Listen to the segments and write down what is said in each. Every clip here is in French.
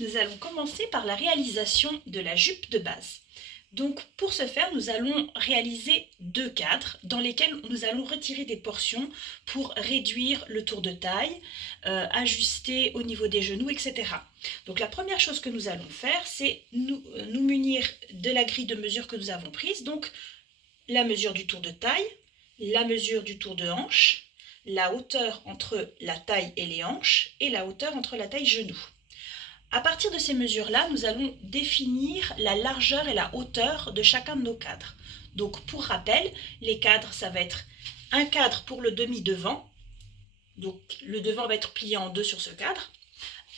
nous allons commencer par la réalisation de la jupe de base. Donc pour ce faire, nous allons réaliser deux cadres dans lesquels nous allons retirer des portions pour réduire le tour de taille, ajuster au niveau des genoux, etc. Donc la première chose que nous allons faire, c'est nous munir de la grille de mesure que nous avons prise. Donc la mesure du tour de taille, la mesure du tour de hanche, la hauteur entre la taille et les hanches et la hauteur entre la taille genou. À partir de ces mesures-là, nous allons définir la largeur et la hauteur de chacun de nos cadres. Donc pour rappel, les cadres, ça va être un cadre pour le demi-devant, donc le devant va être plié en deux sur ce cadre,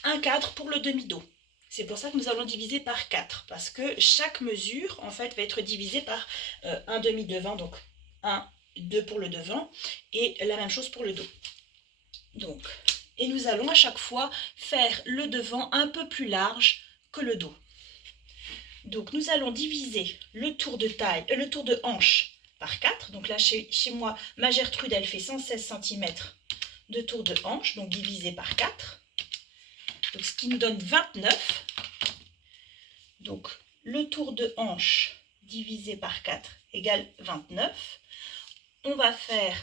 un cadre pour le demi-dos. C'est pour ça que nous allons diviser par 4, parce que chaque mesure, en fait, va être divisée par un demi-devant, donc 1, 2 pour le devant, et la même chose pour le dos. Donc, et nous allons à chaque fois faire le devant un peu plus large que le dos. Donc nous allons diviser le tour de hanche par 4. Donc là chez moi, ma Gertrude, elle fait 116 cm de tour de hanche, donc divisé par 4. Donc ce qui nous donne 29. Donc le tour de hanche divisé par 4 égale 29. On va faire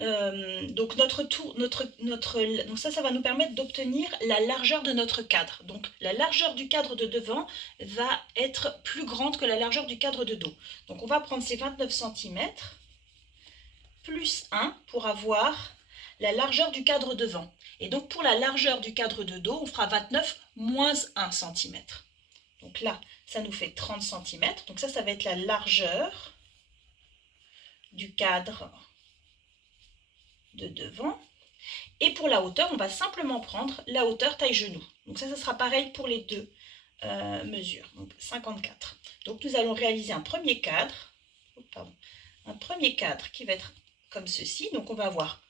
donc donc ça va nous permettre d'obtenir la largeur de notre cadre. Donc la largeur du cadre de devant va être plus grande que la largeur du cadre de dos. Donc on va prendre ces 29 cm plus 1 pour avoir la largeur du cadre devant. Et donc pour la largeur du cadre de dos, on fera 29 moins 1 cm. Donc là, ça nous fait 30 cm. Donc ça va être la largeur du cadre de devant. Et pour la hauteur, on va simplement prendre la hauteur taille-genou. Donc ça sera pareil pour les deux mesures, donc 54. Donc nous allons réaliser un premier cadre, qui va être comme ceci. Donc on va avoir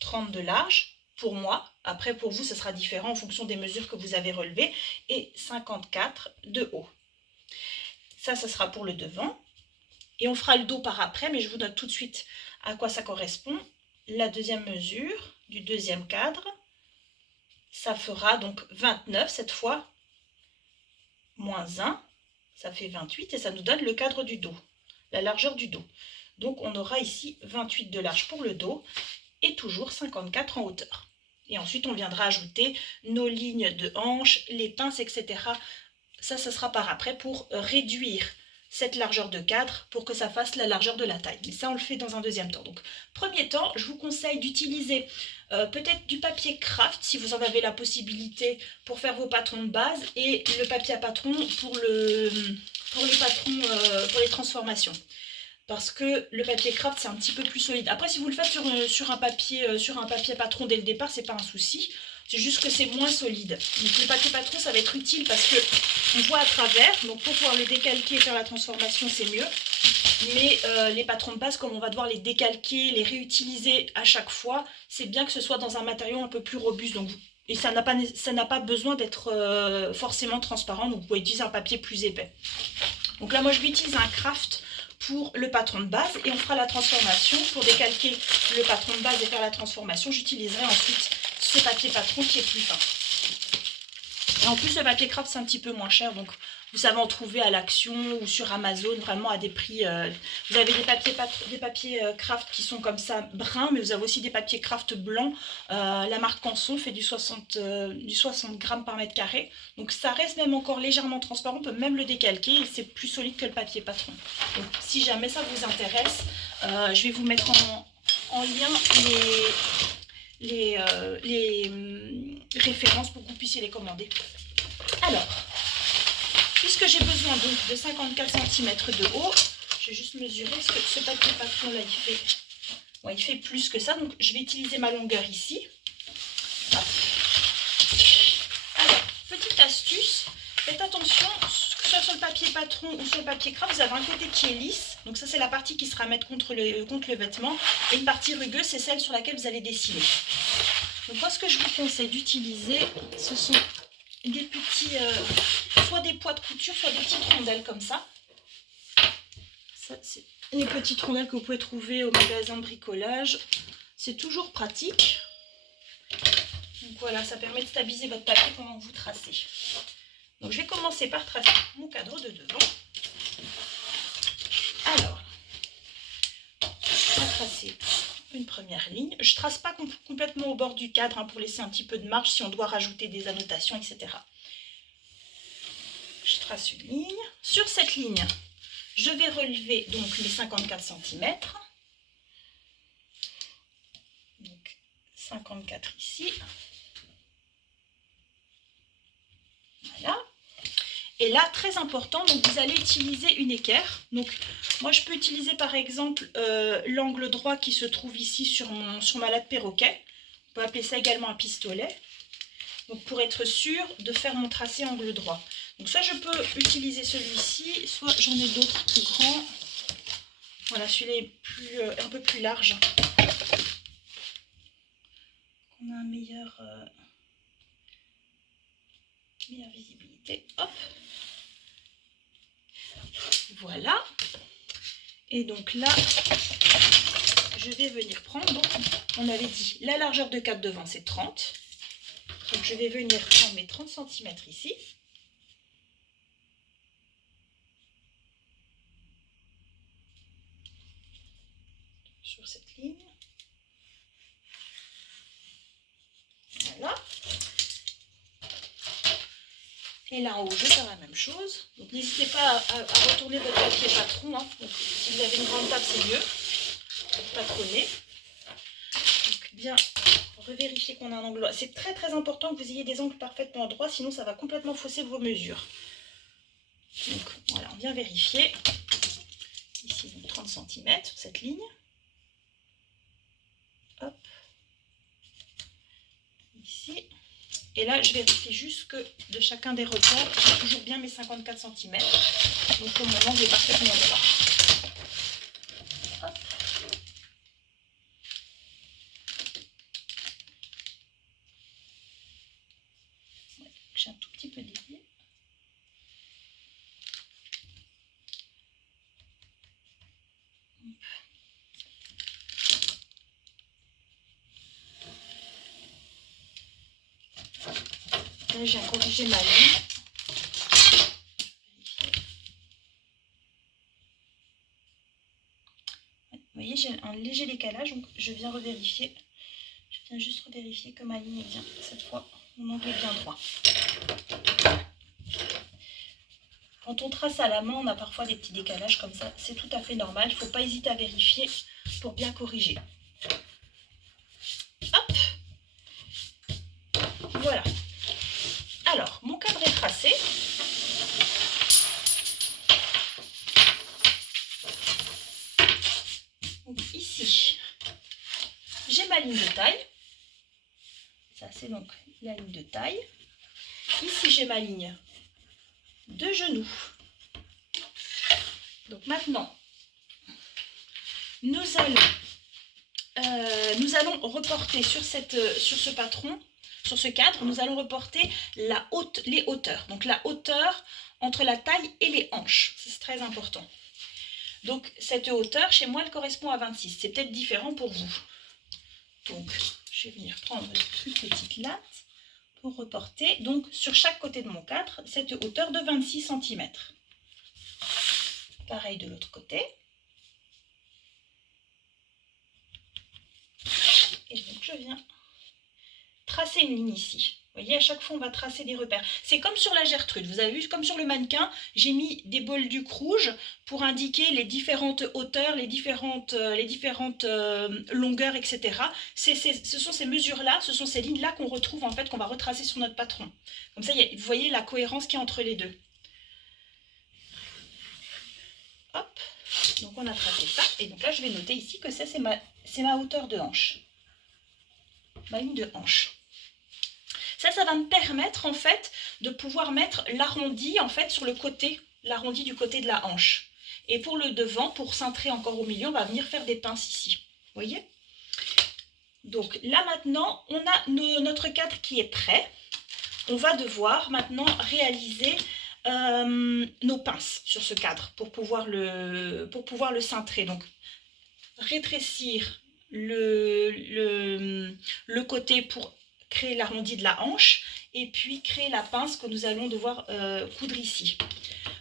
30 de large pour moi. Après pour vous, ce sera différent en fonction des mesures que vous avez relevées. Et 54 de haut. Ça sera pour le devant. Et on fera le dos par après, mais je vous donne tout de suite à quoi ça correspond. La deuxième mesure du deuxième cadre, ça fera donc 29 cette fois, moins 1, ça fait 28 et ça nous donne le cadre du dos, la largeur du dos. Donc on aura ici 28 de large pour le dos et toujours 54 en hauteur. Et ensuite on viendra ajouter nos lignes de hanches, les pinces, etc. Ça sera par après pour réduire cette largeur de cadre pour que ça fasse la largeur de la taille. Mais ça, on le fait dans un deuxième temps. Donc, premier temps, je vous conseille d'utiliser peut-être du papier craft, si vous en avez la possibilité, pour faire vos patrons de base, et le papier à patron pour les patrons, pour les transformations. Parce que le papier craft, c'est un petit peu plus solide. Après, si vous le faites sur un papier patron dès le départ, c'est pas un souci. C'est juste que c'est moins solide. Donc le papier patron, ça va être utile parce que on voit à travers. Donc pour pouvoir le décalquer et faire la transformation, c'est mieux. Mais les patrons de base, comme on va devoir les décalquer, les réutiliser à chaque fois, c'est bien que ce soit dans un matériau un peu plus robuste. Donc, et ça n'a pas besoin d'être forcément transparent. Donc vous pouvez utiliser un papier plus épais. Donc là, moi, je vais utiliser un craft pour le patron de base et on fera la transformation. Pour décalquer le patron de base et faire la transformation, j'utiliserai ensuite ce papier patron qui est plus fin. Et en plus, le papier craft, c'est un petit peu moins cher, donc vous savez en trouver à l'Action ou sur Amazon, vraiment à des prix. Vous avez des papiers craft qui sont comme ça, bruns, mais vous avez aussi des papiers craft blancs. La marque Canson fait du 60 grammes par mètre carré, donc ça reste même encore légèrement transparent, on peut même le décalquer et c'est plus solide que le papier patron. Donc si jamais ça vous intéresse, je vais vous mettre en lien les références pour que vous puissiez les commander. Alors, puisque j'ai besoin donc de 54 cm de haut, je vais juste mesurer parce que ce papier patron là il fait plus que ça, donc je vais utiliser ma longueur ici. Hop. Alors, petite astuce, faites attention, que ce soit sur le papier patron ou sur le papier craft, vous avez un côté qui est lisse, donc ça c'est la partie qui sera à mettre contre le vêtement, et une partie rugueuse, c'est celle sur laquelle vous allez dessiner. Donc moi ce que je vous conseille d'utiliser, ce sont des petits, soit des poids de couture, soit des petites rondelles comme ça. Ça c'est les petites rondelles que vous pouvez trouver au magasin de bricolage. C'est toujours pratique. Donc Voilà, ça permet de stabiliser votre papier pendant que vous tracez. Donc je vais commencer par tracer mon cadre de devant. Alors, on va tracer une première ligne. Je ne trace pas complètement au bord du cadre hein, pour laisser un petit peu de marge si on doit rajouter des annotations, etc. Je trace une ligne. Sur cette ligne, je vais relever donc mes 54 cm. Donc 54 ici. Voilà. Et là, très important, donc vous allez utiliser une équerre. Donc moi, je peux utiliser par exemple l'angle droit qui se trouve ici sur ma latte perroquet. On peut appeler ça également un pistolet. Donc pour être sûr de faire mon tracé angle droit. Donc soit je peux utiliser celui-ci, soit j'en ai d'autres plus grands. Voilà, celui-là est un peu plus large. On a une meilleure visibilité. Hop. Voilà. Et donc là, je vais venir prendre, donc on avait dit la largeur de cadre devant c'est 30. Donc je vais venir prendre mes 30 cm ici. Sur cette ligne. Voilà. Et là en haut, je vais faire la même chose. Donc n'hésitez pas à retourner votre papier patron. Hein. Donc, si vous avez une grande table, c'est mieux. Patronner. Donc bien revérifier qu'on a un angle droit. C'est très très important que vous ayez des angles parfaitement droits, sinon ça va complètement fausser vos mesures. Donc voilà, on vient vérifier. Ici, donc 30 cm sur cette ligne. Hop. Ici. Et là, je vérifie juste que de chacun des repères, j'ai toujours bien mes 54 cm. Donc que mon angle est parfaitement droit. Hop. Ouais, j'ai un tout petit peu dévié. Là, j'ai corrigé ma ligne. Vous voyez, j'ai un léger décalage, donc je viens revérifier. Je viens juste revérifier que ma ligne est bien. Cette fois, mon angle est bien droit. Quand on trace à la main, on a parfois des petits décalages comme ça. C'est tout à fait normal. Il ne faut pas hésiter à vérifier pour bien corriger. Hop. Voilà. Alors, mon cadre est tracé. Donc, ici, j'ai ma ligne de taille. Ça, c'est donc la ligne de taille. Ici, j'ai ma ligne de genou. Donc maintenant, nous allons reporter sur ce patron, sur ce cadre, nous allons reporter les hauteurs. Donc la hauteur entre la taille et les hanches, c'est très important. Donc cette hauteur, chez moi, elle correspond à 26. C'est peut-être différent pour vous. Donc je vais venir prendre une petite latte pour reporter, donc sur chaque côté de mon cadre, cette hauteur de 26 cm. Pareil de l'autre côté. Et donc je viens tracer une ligne ici. Vous voyez, à chaque fois, on va tracer des repères. C'est comme sur la Gertrude. Vous avez vu, comme sur le mannequin, j'ai mis des bolducs rouges pour indiquer les différentes hauteurs, les différentes longueurs, etc. Ce sont ces mesures-là, ce sont ces lignes-là qu'on retrouve, en fait, qu'on va retracer sur notre patron. Comme ça, vous voyez la cohérence qu'il y a entre les deux. Hop. Donc, on a tracé ça. Et donc là, je vais noter ici que ça, c'est ma hauteur de hanche. Ma ligne de hanche. Ça va me permettre en fait de pouvoir mettre l'arrondi en fait sur le côté, l'arrondi du côté de la hanche. Et pour le devant, pour cintrer encore au milieu, on va venir faire des pinces ici. Vous voyez? Donc là maintenant, on a notre cadre qui est prêt. On va devoir maintenant réaliser nos pinces sur ce cadre pour pouvoir le cintrer. Donc rétrécir le côté pour créer l'arrondi de la hanche et puis créer la pince que nous allons devoir coudre ici.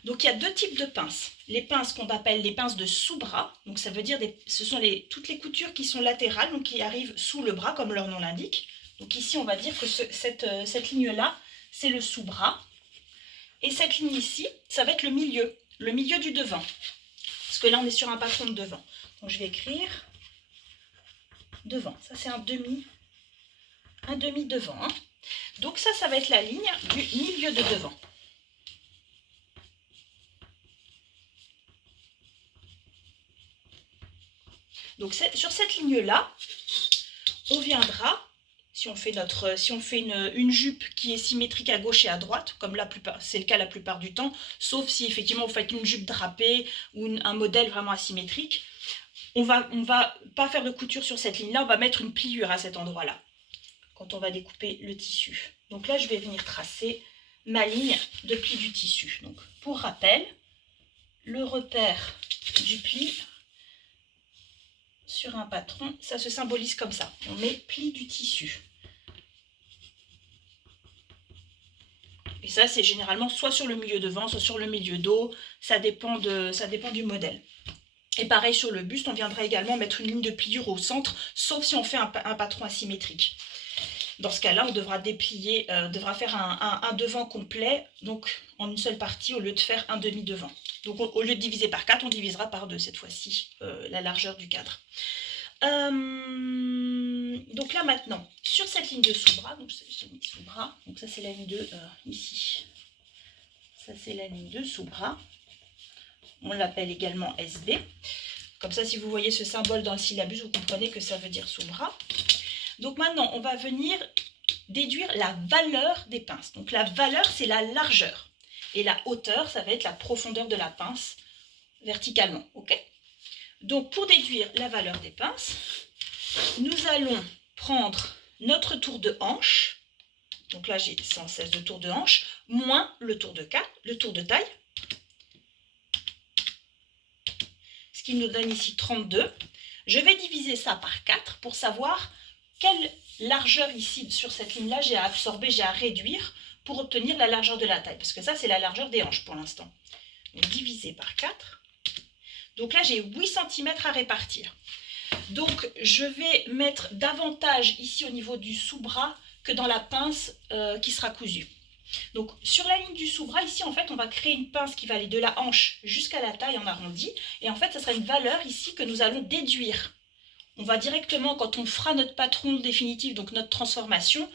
Donc il y a deux types de pinces. Les pinces qu'on appelle les pinces de sous-bras, donc ça veut dire ce sont toutes les coutures qui sont latérales, donc qui arrivent sous le bras comme leur nom l'indique. Donc ici on va dire que cette ligne-là, c'est le sous-bras. Et cette ligne ici, ça va être le milieu du devant. Parce que là on est sur un patron de devant. Donc je vais écrire devant, ça c'est un demi devant. Hein. Donc ça va être la ligne du milieu de devant. Donc sur cette ligne-là, on viendra, si on fait une jupe qui est symétrique à gauche et à droite, comme c'est le cas la plupart du temps, sauf si effectivement vous faites une jupe drapée ou un modèle vraiment asymétrique, on va pas faire de couture sur cette ligne-là, on va mettre une pliure à cet endroit-là, quand on va découper le tissu. Donc là, je vais venir tracer ma ligne de pli du tissu. Donc, pour rappel, le repère du pli sur un patron, ça se symbolise comme ça. On met pli du tissu. Et ça, c'est généralement soit sur le milieu devant, soit sur le milieu dos. Ça dépend du modèle. Et pareil sur le buste, on viendra également mettre une ligne de pliure au centre, sauf si on fait un patron asymétrique. Dans ce cas-là, on devra déplier, devra faire un devant complet, donc en une seule partie, au lieu de faire un demi-devant. Donc au lieu de diviser par 4, on divisera par 2 cette fois-ci, la largeur du cadre. Donc là maintenant, sur cette ligne de sous-bras, donc j'ai mis sous-bras, donc ça c'est la ligne de ici. Ça c'est la ligne de sous-bras. On l'appelle également SB. Comme ça, si vous voyez ce symbole dans le syllabus, vous comprenez que ça veut dire sous-bras. Donc maintenant, on va venir déduire la valeur des pinces. Donc la valeur, c'est la largeur. Et la hauteur, ça va être la profondeur de la pince verticalement. Okay, donc pour déduire la valeur des pinces, nous allons prendre notre tour de hanche. Donc là, j'ai 116 de tour de hanche, moins le tour de taille. Ce qui nous donne ici 32. Je vais diviser ça par 4 pour savoir quelle largeur ici sur cette ligne-là j'ai à absorber, j'ai à réduire pour obtenir la largeur de la taille. Parce que ça, c'est la largeur des hanches pour l'instant. Divisé par 4. Donc là, j'ai 8 cm à répartir. Donc, je vais mettre davantage ici au niveau du sous-bras que dans la pince qui sera cousue. Donc, sur la ligne du sous-bras, ici, en fait, on va créer une pince qui va aller de la hanche jusqu'à la taille en arrondi. Et en fait, ça sera une valeur ici que nous allons déduire. On va directement, quand on fera notre patron définitif, donc notre transformation,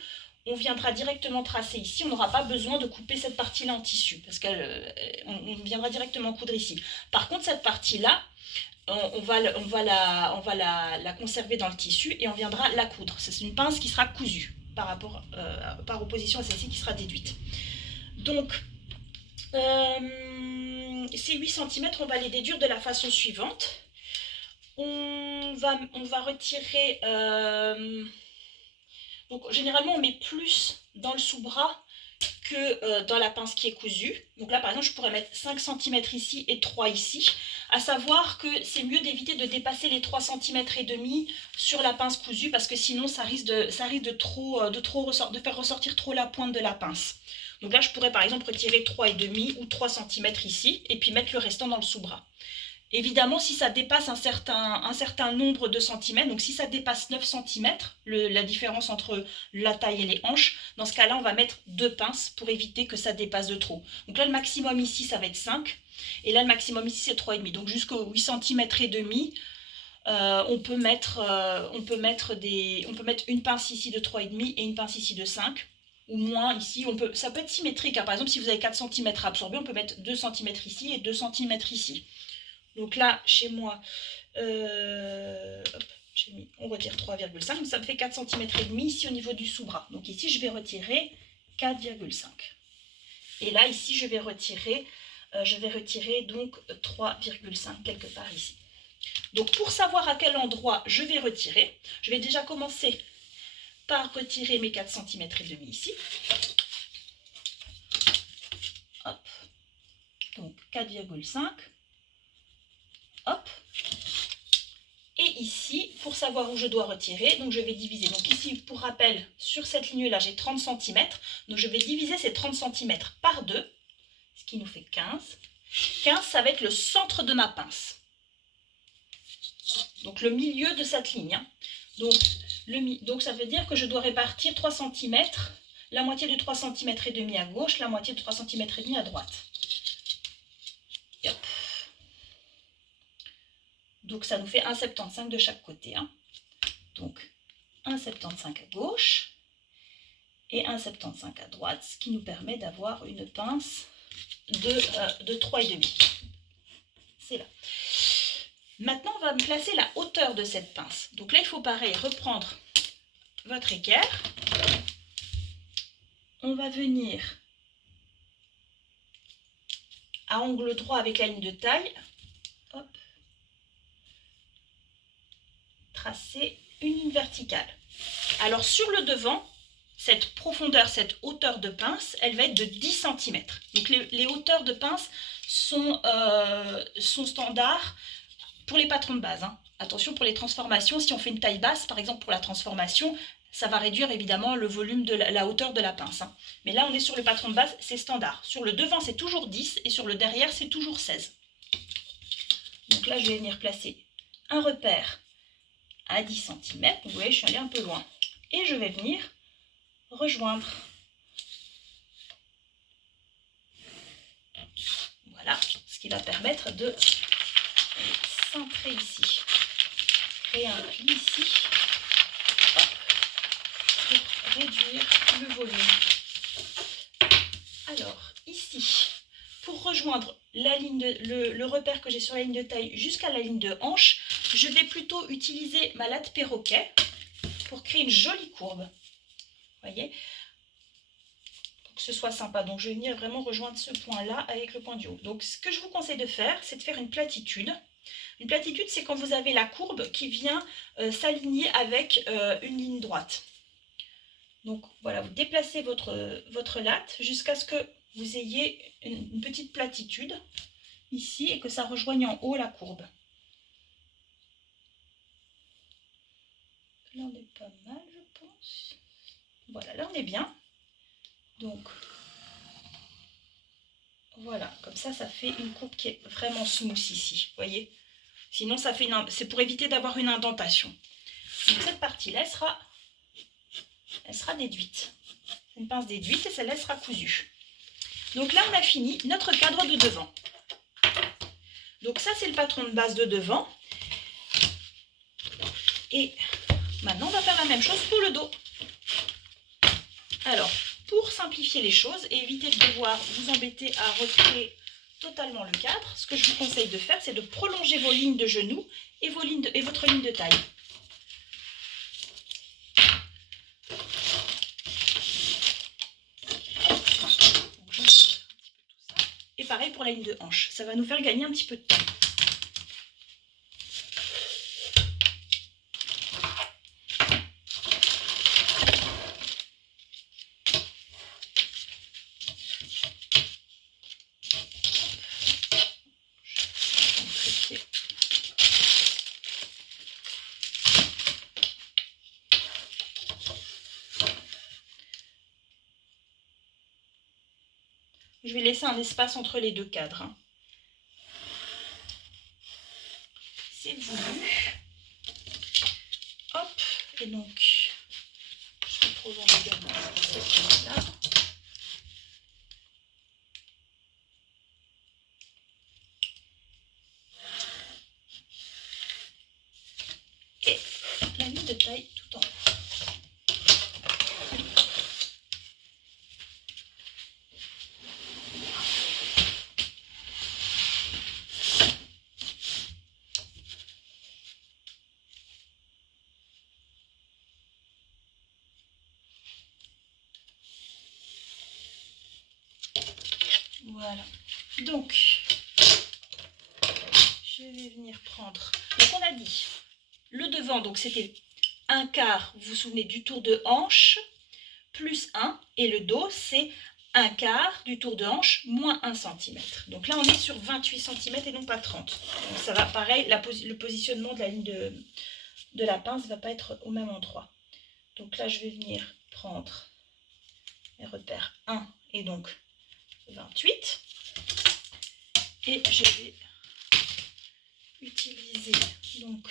on viendra directement tracer ici. On n'aura pas besoin de couper cette partie-là en tissu, parce qu'on viendra directement coudre ici. Par contre, cette partie-là, on va la conserver dans le tissu et on viendra la coudre. C'est une pince qui sera cousue par opposition à celle-ci qui sera déduite. Donc, ces 8 cm, on va les déduire de la façon suivante. On va retirer... donc, généralement, on met plus dans le sous-bras que dans la pince qui est cousue. Donc là, par exemple, je pourrais mettre 5 cm ici et 3 ici. À savoir que c'est mieux d'éviter de dépasser les 3 cm et demi sur la pince cousue parce que sinon, ça risque de faire ressortir trop la pointe de la pince. Donc là, je pourrais par exemple retirer 3,5 ou 3 cm ici et puis mettre le restant dans le sous-bras. Évidemment, si ça dépasse un certain nombre de centimètres, donc si ça dépasse 9 cm, la différence entre la taille et les hanches, dans ce cas-là, on va mettre 2 pinces pour éviter que ça dépasse de trop. Donc là, le maximum ici, ça va être 5, et là, le maximum ici, c'est 3,5. Donc jusqu'au 8 cm et demi, on peut mettre une pince ici de 3,5 et une pince ici de 5. Ou moins ici, ça peut être symétrique. Hein. Par exemple, si vous avez 4 cm à absorber, on peut mettre 2 cm ici et 2 cm ici. Donc là, chez moi, on retire 3,5, ça me fait 4 cm et demi ici au niveau du sous-bras. Donc ici, je vais retirer 4,5. Et là, ici, je vais retirer donc 3,5 quelque part ici. Donc pour savoir à quel endroit je vais retirer, je vais déjà commencer par retirer mes 4 cm et demi ici. Hop. Donc 4,5. Hop. Et ici, pour savoir où je dois retirer, donc je vais diviser. Donc ici, pour rappel, sur cette ligne-là, j'ai 30 cm. Donc, je vais diviser ces 30 cm par 2, ce qui nous fait 15. 15, ça va être le centre de ma pince. Donc, le milieu de cette ligne. Hein. Donc, ça veut dire que je dois répartir 3 cm, la moitié de 3 cm et demi à gauche, la moitié de 3 cm et demi à droite. Et hop. Donc, ça nous fait 1,75 de chaque côté. Hein. Donc, 1,75 à gauche et 1,75 à droite, ce qui nous permet d'avoir une pince de 3,5. C'est là. Maintenant, on va placer la hauteur de cette pince. Donc là, il faut pareil, reprendre votre équerre. On va venir à angle droit avec la ligne de taille. Hop. Tracer une ligne verticale. Alors sur le devant, cette profondeur, cette hauteur de pince, elle va être de 10 cm. Donc les hauteurs de pince sont standards pour les patrons de base. Hein. Attention pour les transformations, si on fait une taille basse, par exemple pour la transformation, ça va réduire évidemment le volume de la hauteur de la pince. Hein. Mais là, on est sur le patron de base, c'est standard. Sur le devant, c'est toujours 10 et sur le derrière, c'est toujours 16. Donc là, je vais venir placer un repère à 10 cm. Vous voyez, je suis allée un peu loin. Et je vais venir rejoindre. Voilà, ce qui va permettre de centrer ici. Créer un pli ici. Pour réduire le volume. Alors, ici, pour rejoindre la ligne le repère que j'ai sur la ligne de taille jusqu'à la ligne de hanche, je vais plutôt utiliser ma latte perroquet pour créer une jolie courbe. Vous voyez, pour que ce soit sympa. Donc, je vais venir vraiment rejoindre ce point-là avec le point du haut. Donc, ce que je vous conseille de faire, c'est de faire une platitude. Une platitude, c'est quand vous avez la courbe qui vient s'aligner avec une ligne droite. Donc, voilà, vous déplacez votre latte jusqu'à ce que vous ayez une petite platitude ici et que ça rejoigne en haut la courbe. Là, on est pas mal, je pense. Voilà, là, on est bien. Donc, voilà, comme ça fait une courbe qui est vraiment smooth ici, vous voyez. Sinon, c'est pour éviter d'avoir une indentation. Donc, cette partie-là, elle sera déduite. C'est une pince déduite et celle-là sera cousue. Donc là, on a fini notre cadre de devant. Donc ça, c'est le patron de base de devant. Et maintenant, on va faire la même chose pour le dos. Alors, pour simplifier les choses et éviter de devoir vous embêter à recréer totalement le cadre, ce que je vous conseille de faire, c'est de prolonger vos lignes de genoux et votre ligne de taille. Et pareil pour la ligne de hanche, ça va nous faire gagner un petit peu de temps. Je vais laisser un espace entre les deux cadres. Hein. C'est voulu. Hop, et donc, je vais prolonger également cette ligne-là. Et la ligne de taille tout en haut. Voilà, donc je vais venir prendre, donc on a dit le devant, donc c'était un quart, vous vous souvenez du tour de hanche, plus 1, et le dos c'est un quart du tour de hanche, moins 1 cm. Donc là on est sur 28 cm et non pas 30. Donc ça va pareil, le positionnement de la ligne de la pince ne va pas être au même endroit. Donc là je vais venir prendre mes repères 1 et donc 28. Et je vais utiliser donc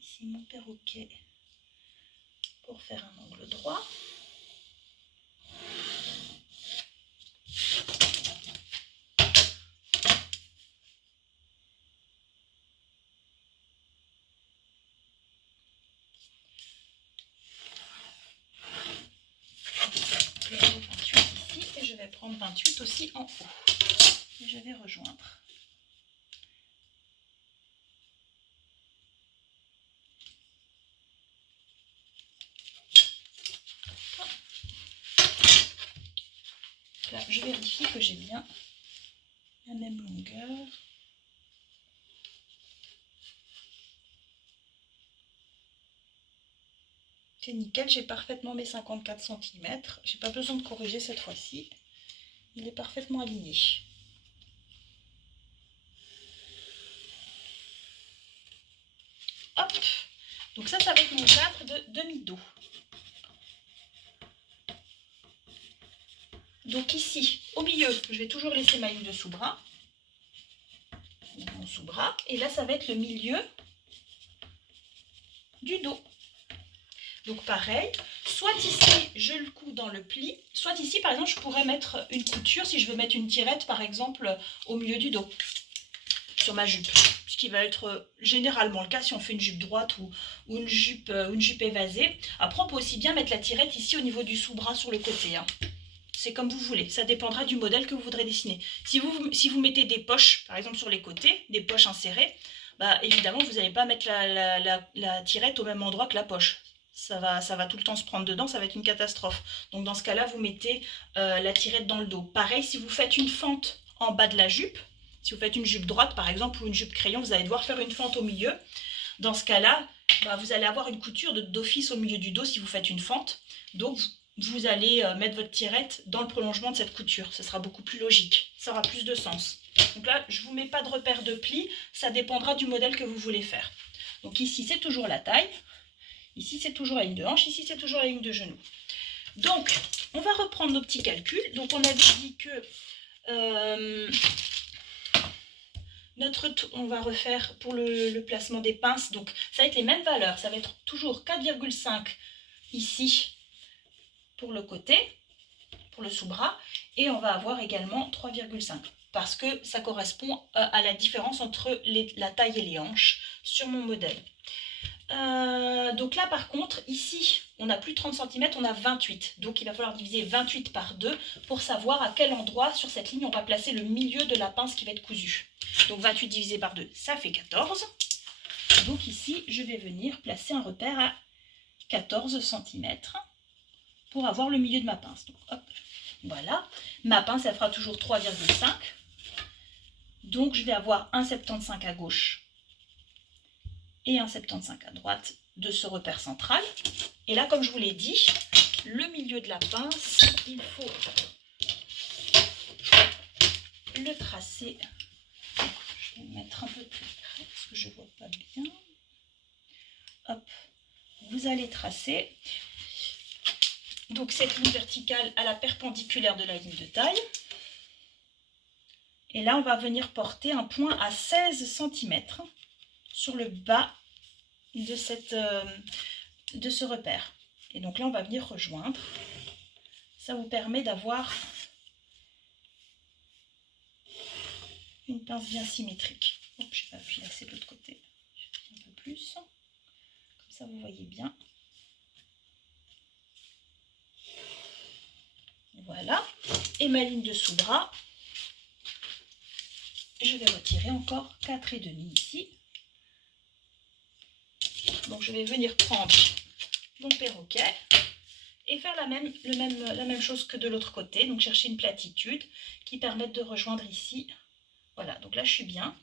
ici mon perroquet pour faire un angle droit. J'ai 28 ici et je vais prendre 28 aussi en haut. Et je vais rejoindre. Là, je vérifie que j'ai bien la même longueur. C'est nickel, j'ai parfaitement mes 54 cm. J'ai pas besoin de corriger cette fois-ci. Il est parfaitement aligné. Hop. Donc ça va être mon cadre de demi-dos. Donc ici, au milieu, je vais toujours laisser ma ligne de sous-bras. Mon sous-bras. Et là, ça va être le milieu du dos. Donc pareil, soit ici, je le couds dans le pli, soit ici, par exemple, je pourrais mettre une couture, si je veux mettre une tirette, par exemple, au milieu du dos, sur ma jupe. Ce qui va être généralement le cas si on fait une jupe droite ou une jupe évasée. Après, on peut aussi bien mettre la tirette ici au niveau du sous-bras sur le côté, hein. C'est comme vous voulez, ça dépendra du modèle que vous voudrez dessiner. Si vous mettez des poches, par exemple sur les côtés, des poches insérées, bah, évidemment, vous n'allez pas mettre la tirette au même endroit que la poche. Ça va tout le temps se prendre dedans, ça va être une catastrophe. Donc dans ce cas-là, vous mettez la tirette dans le dos. Pareil, si vous faites une fente en bas de la jupe, si vous faites une jupe droite par exemple, ou une jupe crayon, vous allez devoir faire une fente au milieu. Dans ce cas-là, bah, vous allez avoir une couture d'office au milieu du dos si vous faites une fente. Donc vous allez mettre votre tirette dans le prolongement de cette couture. Ce sera beaucoup plus logique, ça aura plus de sens. Donc là, je ne vous mets pas de repère de pli, ça dépendra du modèle que vous voulez faire. Donc ici, c'est toujours la taille. Ici, c'est toujours la ligne de hanche. Ici, c'est toujours la ligne de genou. Donc, on va reprendre nos petits calculs. Donc, on avait dit que on va refaire pour le placement des pinces. Donc, ça va être les mêmes valeurs. Ça va être toujours 4,5 ici pour le côté, pour le sous-bras. Et on va avoir également 3,5 parce que ça correspond à la différence entre la taille et les hanches sur mon modèle. Donc là par contre, ici on n'a plus 30 cm, on a 28. Donc il va falloir diviser 28 par 2 pour savoir à quel endroit sur cette ligne on va placer le milieu de la pince qui va être cousue. Donc 28 divisé par 2, ça fait 14. Donc ici, je vais venir placer un repère à 14 cm pour avoir le milieu de ma pince. Donc hop, voilà. Ma pince, elle fera toujours 3,5. Donc je vais avoir 1,75 à gauche et 1,75 à droite de ce repère central. Et là, comme je vous l'ai dit, le milieu de la pince, il faut le tracer. Je vais le mettre un peu plus près parce que je ne vois pas bien. Hop, vous allez tracer donc cette ligne verticale à la perpendiculaire de la ligne de taille. Et là, on va venir porter un point à 16 cm sur le bas de ce repère. Et donc là, on va venir rejoindre. Ça vous permet d'avoir une pince bien symétrique. Je n'ai pas appuyé assez de l'autre côté. Je vais un peu plus. Comme ça, vous voyez bien. Voilà. Et ma ligne de sous-bras, je vais retirer encore 4,5 ici. Donc je vais venir prendre mon perroquet et faire la même chose que de l'autre côté. Donc chercher une platitude qui permette de rejoindre ici. Voilà, donc là je suis bien.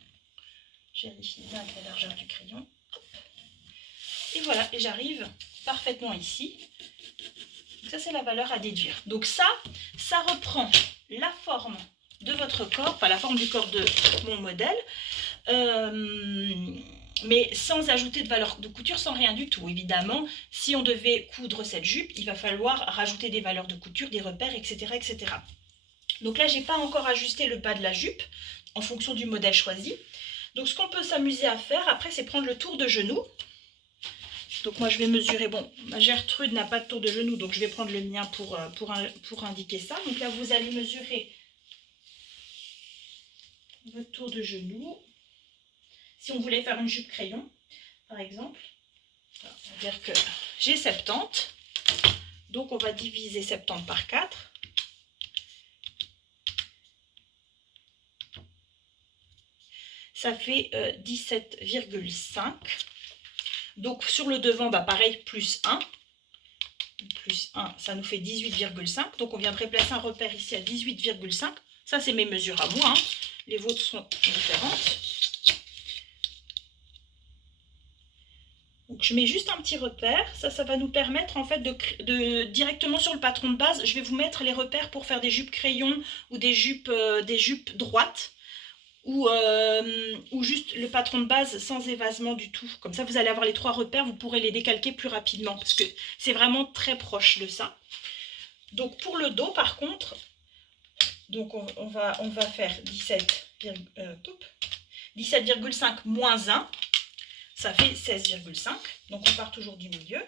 Je vérifie bien avec la largeur du crayon. Et voilà, et j'arrive parfaitement ici. Donc ça c'est la valeur à déduire. Donc ça reprend la forme de votre corps, pas la forme du corps de mon modèle. mais sans ajouter de valeur de couture, sans rien du tout. Évidemment, si on devait coudre cette jupe, il va falloir rajouter des valeurs de couture, des repères, etc. etc. Donc là, je n'ai pas encore ajusté le bas de la jupe en fonction du modèle choisi. Donc ce qu'on peut s'amuser à faire après, c'est prendre le tour de genou. Donc moi je vais mesurer, bon, ma Gertrude n'a pas de tour de genou, donc je vais prendre le mien pour indiquer ça. Donc là vous allez mesurer votre tour de genou. Si on voulait faire une jupe crayon, par exemple, on va dire que j'ai 70, donc on va diviser 70 par 4. Ça fait 17,5. Donc sur le devant, bah pareil, plus 1. Plus 1, ça nous fait 18,5. Donc on viendrait placer un repère ici à 18,5. Ça, c'est mes mesures à moi. Hein. Les vôtres sont différentes. Donc je mets juste un petit repère. Ça va nous permettre en fait de directement sur le patron de base, je vais vous mettre les repères pour faire des jupes crayons ou des jupes droites. Ou juste le patron de base sans évasement du tout. Comme ça, vous allez avoir les 3 repères, vous pourrez les décalquer plus rapidement parce que c'est vraiment très proche de ça. Donc pour le dos, par contre, donc on va faire 17,5 moins 1, ça fait 16,5. Donc on part toujours du milieu.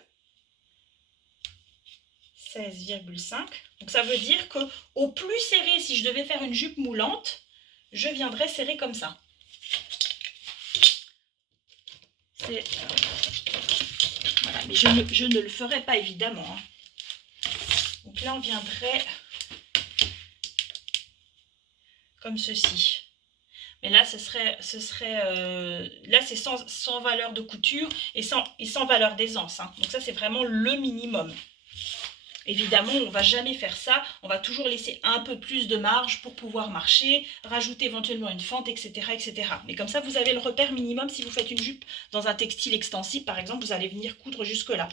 16,5. Donc ça veut dire que au plus serré, si je devais faire une jupe moulante, je viendrai serrer comme ça. Voilà, mais je ne le ferai pas évidemment. Hein. Donc là, on viendrait comme ceci. Mais là, là, c'est sans valeur de couture et sans valeur d'aisance. Hein. Donc ça, c'est vraiment le minimum. Évidemment, on ne va jamais faire ça, on va toujours laisser un peu plus de marge pour pouvoir marcher, rajouter éventuellement une fente, etc. etc. Mais comme ça, vous avez le repère minimum si vous faites une jupe dans un textile extensible, par exemple, vous allez venir coudre jusque-là.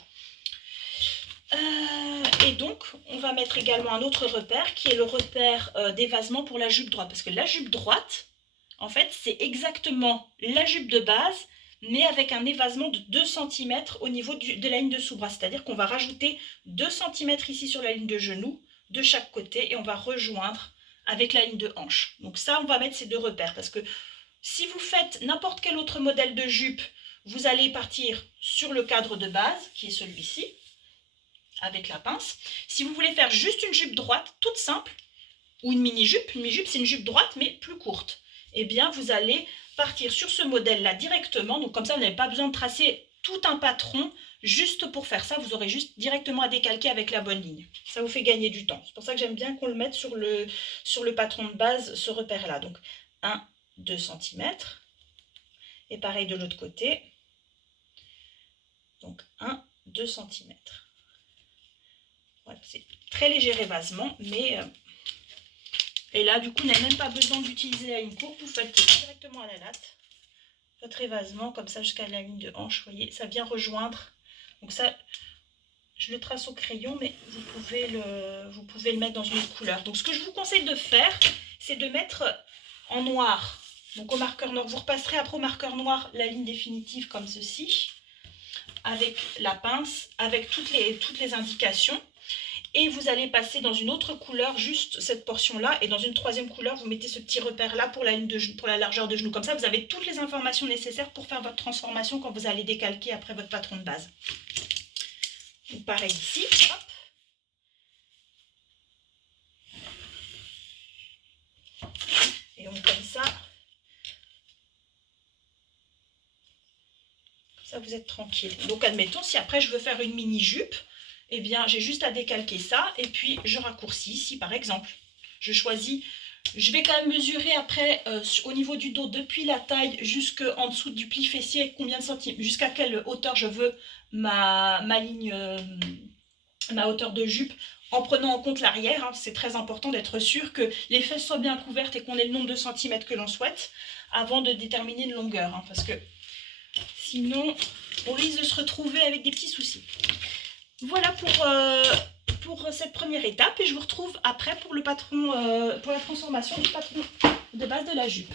Et donc, on va mettre également un autre repère qui est le repère d'évasement pour la jupe droite. Parce que la jupe droite, en fait, c'est exactement la jupe de base, mais avec un évasement de 2 cm au niveau de la ligne de sous-bras. C'est-à-dire qu'on va rajouter 2 cm ici sur la ligne de genou, de chaque côté, et on va rejoindre avec la ligne de hanche. Donc ça, on va mettre ces 2 repères, parce que si vous faites n'importe quel autre modèle de jupe, vous allez partir sur le cadre de base, qui est celui-ci, avec la pince. Si vous voulez faire juste une jupe droite, toute simple, ou une mini-jupe c'est une jupe droite, mais plus courte, eh bien, vous allez partir sur ce modèle-là directement. Donc, comme ça, vous n'avez pas besoin de tracer tout un patron juste pour faire ça. Vous aurez juste directement à décalquer avec la bonne ligne. Ça vous fait gagner du temps. C'est pour ça que j'aime bien qu'on le mette sur le patron de base, ce repère-là. Donc, 1, 2 cm. Et pareil de l'autre côté. Donc, 1, 2 cm. Voilà, c'est très léger évasement, mais... Et là, du coup, vous n'avez même pas besoin d'utiliser la ligne courte. Vous faites directement à la latte. Votre évasement, comme ça, jusqu'à la ligne de hanche. Vous voyez, ça vient rejoindre. Donc ça, je le trace au crayon, mais vous pouvez le mettre dans une autre couleur. Donc, ce que je vous conseille de faire, c'est de mettre en noir. Donc, au marqueur noir. Vous repasserez après au marqueur noir la ligne définitive comme ceci. Avec la pince, avec toutes les indications. Et vous allez passer dans une autre couleur, juste cette portion-là. Et dans une troisième couleur, vous mettez ce petit repère-là pour la ligne de genou, pour la largeur de genou. Comme ça, vous avez toutes les informations nécessaires pour faire votre transformation quand vous allez décalquer après votre patron de base. Donc, pareil ici. Hop. Et on comme ça. Comme ça, vous êtes tranquille. Donc, admettons, si après, je veux faire une mini-jupe, eh bien, j'ai juste à décalquer ça et puis je raccourcis ici, par exemple. Je choisis, je vais quand même mesurer après au niveau du dos, depuis la taille jusqu'en dessous du pli fessier, combien de centimètres, jusqu'à quelle hauteur je veux ma ligne, ma hauteur de jupe, en prenant en compte l'arrière. Hein. C'est très important d'être sûr que les fesses soient bien couvertes et qu'on ait le nombre de centimètres que l'on souhaite avant de déterminer une longueur. Hein, parce que sinon, on risque de se retrouver avec des petits soucis. Voilà pour cette première étape et je vous retrouve après pour le patron, pour la transformation du patron de base de la jupe.